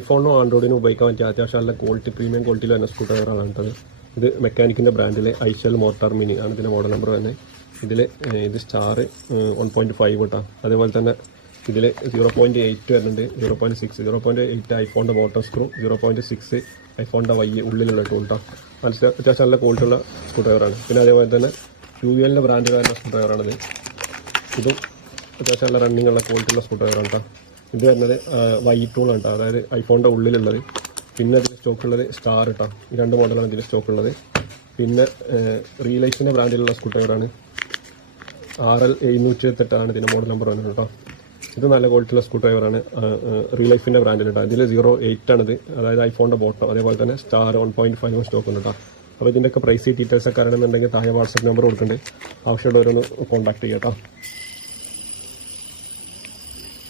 ഐഫോണിനും ആൻഡ്രോയിഡിനും ഉപയോഗിക്കാൻ പറ്റിയ അത്യാവശ്യം നല്ല ക്വാളിറ്റി പ്രീമിയം ക്വാളിറ്റിയിൽ തന്നെ സ്ക്രൂ ഡ്രൈവറാണ് കേട്ടത്. ഇത് മെക്കാനിക്കിൻ്റെ ബ്രാൻഡിൽ ഐഷൽ മോർട്ടാർ മിനി ആണ് ഇതിൻ്റെ മോഡൽ നമ്പർ തന്നെ. ഇതിൽ ഇത് സ്റ്റാർ 1.5 കേട്ടോ. അതേപോലെ തന്നെ ഇതിൽ 0.8 വരുന്നുണ്ട്, 0.6, 0.8 ഐഫോണിൻ്റെ ബോട്ടം സ്ക്രൂ, 0.6 ഐഫോണിൻ്റെ ഉള്ളിലുള്ള ടൂൾ കേട്ടോ. അത്യാവശ്യം നല്ല ക്വാളിറ്റിയുള്ള സ്ക്രൂ ഡ്രൈവറാണ്. പിന്നെ അതേപോലെ തന്നെ UL ബ്രാൻഡിൽ വരുന്ന സ്ക്രൂ ഡ്രൈവറാണിത്. ഇതും അത്യാവശ്യം നല്ല റണ്ണിങ് ഉള്ള ക്വാളിറ്റിയുള്ള സ്ക്രൂ ഡ്രൈവറാണ് കേട്ടോ. ഇത് വരുന്നത് ടൂളാണ് കേട്ടോ, അതായത് ഐഫോണിൻ്റെ ഉള്ളിലുള്ളത്. പിന്നെ ഇതിൽ സ്റ്റോക്കുള്ളത് സ്റ്റാർ കേട്ടോ. ഈ 2 മോഡലാണ് ഇതിൽ സ്റ്റോക്കുള്ളത്. പിന്നെ റിയലൈസിൻ്റെ ബ്രാൻഡിലുള്ള സ്ക്രൂ ഡ്രൈവറാണ്. RL 728 ഇതിൻ്റെ മോഡൽ നമ്പർ വരുന്നത് കേട്ടോ. ഇത് നല്ല ക്വാളിറ്റിയുള്ള സ്ക്രൂ ഡ്രൈവറാണ്, റിയലൈഫിൻ്റെ ബ്രാൻഡിൽ കേട്ടോ. ഇതിൽ 0.8 ആണിത്, അതായത് ഐഫോണിൻ്റെ ബോട്ടം. അതേപോലെ തന്നെ സ്റ്റാർ 1.5 സ്റ്റോക്ക് ഉണ്ട് കേട്ടോ. അപ്പോൾ ഇതിൻ്റെയൊക്കെ പ്രൈസ് ഡീറ്റെയിൽസ് ഒക്കെ അറിയണമെന്നുണ്ടെങ്കിൽ താഴെ വാട്സപ്പ് നമ്പർ കൊടുക്കുന്നുണ്ട്. ആവശ്യമുള്ളവരൊന്ന് കോൺടാക്ട് ചെയ്യാം കേട്ടോ.